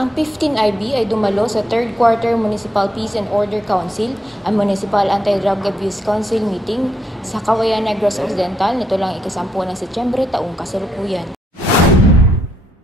Ang 15IB ay dumalo sa 3rd Quarter Municipal Peace and Order Council, ang Municipal Anti-Drug Abuse Council meeting sa Cauayan, Negros Occidental nito lang ika-10 ng Setyembre taong kasalukuyan.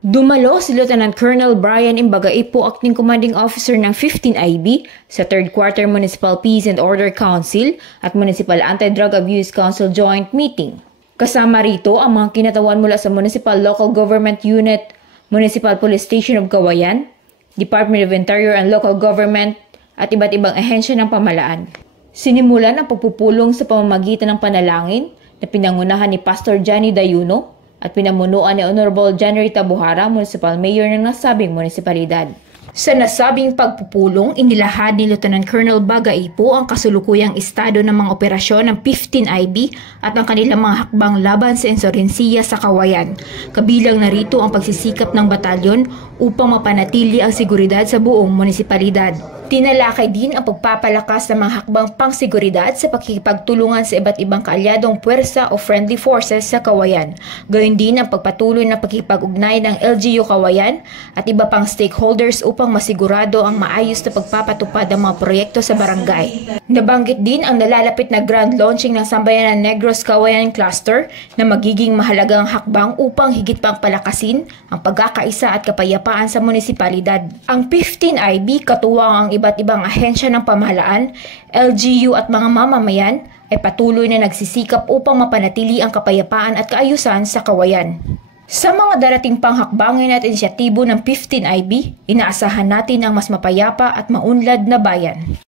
Dumalo si Lieutenant Colonel Brian Imbagaipo, Acting Commanding Officer ng 15IB sa 3rd Quarter Municipal Peace and Order Council at Municipal Anti-Drug Abuse Council Joint Meeting. Kasama rito ang mga kinatawan mula sa Municipal Local Government Unit, Municipal Police Station of Cauayan, Department of Interior and Local Government at iba't ibang ahensya ng pamahalaan. Sinimulan ang pagpupulong sa pamamagitan ng panalangin na pinangunahan ni Pastor Johnny Dayuno at pinamunuan ni Honorable John Rita Buhara, Municipal Mayor ng nasabing munisipalidad. Sa nasabing pagpupulong, inilahad ni Lieutenant Colonel Bagaipo ang kasulukuyang estado ng mga operasyon ng 15IB at ang kanilang mga hakbang laban sa insurhensiya sa Cauayan. Kabilang narito ang pagsisikap ng batalyon upang mapanatili ang seguridad sa buong munisipalidad. Tinalakay din ang pagpapalakas ng mga hakbang pangseguridad sa pakikipagtulungan sa iba't ibang kaalyadong puwersa o friendly forces sa Cauayan. Gayon din ang pagpatuloy na pakikipag-ugnay ng LGU Cauayan at iba pang stakeholders upang masigurado ang maayos na pagpapatupad ng mga proyekto sa barangay. Nabanggit din ang nalalapit na grand launching ng Sambayanan Negros Cauayan Cluster na magiging mahalagang hakbang upang higit pang palakasin ang pagkakaisa at kapayapaan sa munisipalidad. Ang 15IB katuwang ang iba't ibang ahensya ng pamahalaan, LGU at mga mamamayan ay patuloy na nagsisikap upang mapanatili ang kapayapaan at kaayusan sa Cauayan. Sa mga darating pang hakbangin at inisyatibo ng 15IB, inaasahan natin ang mas mapayapa at maunlad na bayan.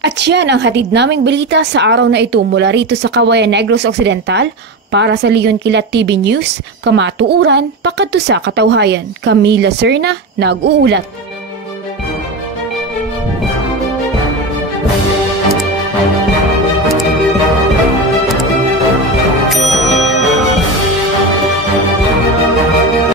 At yan ang hatid naming balita sa araw na ito mula rito sa Cauayan, Negros Occidental. Para sa Leon Kilat TV News, kamatuuran, pakadto sa katawhayan. Camila Serna, nag-uulat.